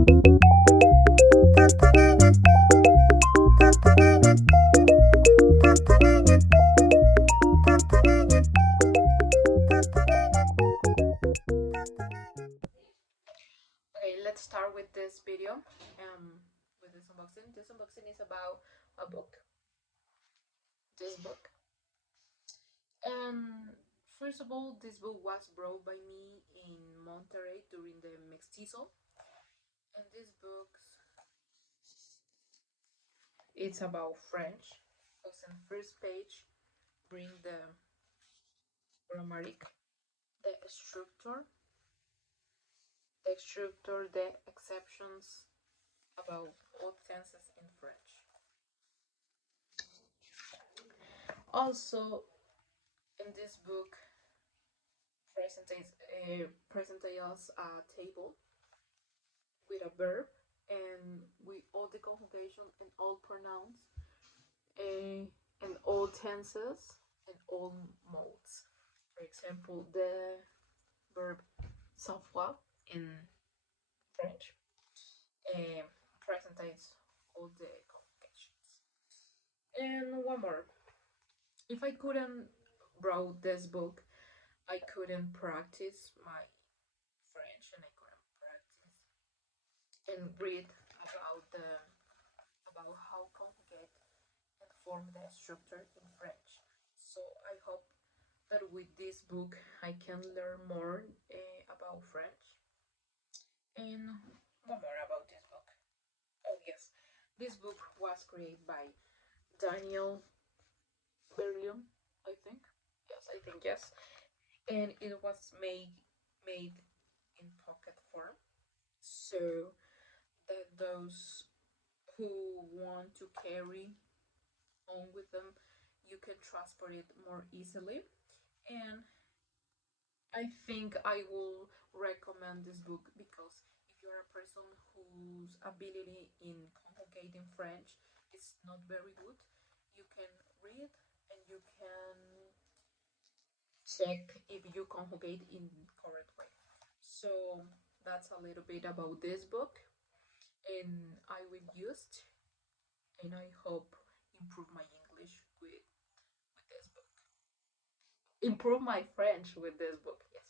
Okay, let's start with this video. With this unboxing. This unboxing is about a book. This book. And first of all, this book was brought by me in Monterrey during the Mestizo. And this book, it's about French. Because in first page, bring the grammaric, the the exceptions about all tenses in French. Also, in this book, presents us a table with a verb and with all the conjugation and all pronouns and all tenses and all modes. For example, the verb savoir in French presents all the conjugations. And one more. If I couldn't write this book, I couldn't practice my French and I couldn't practice and read about how conjugate and form the structure in French. So I hope that with this book I can learn more about French. And one more about this book. Oh yes, this book was created by Daniel Berlium, I think. Yes, I think yes. And it was made in pocket form, so that those who want to carry on with them, you can transport it more easily. And I think I will recommend this book because if you're a person whose ability in conjugating French is not very good, you can read and you can check if you conjugate in correct way. So that's a little bit about this book, and I will use it, and I hope improve my English with this book. Improve my French with this book. Yes.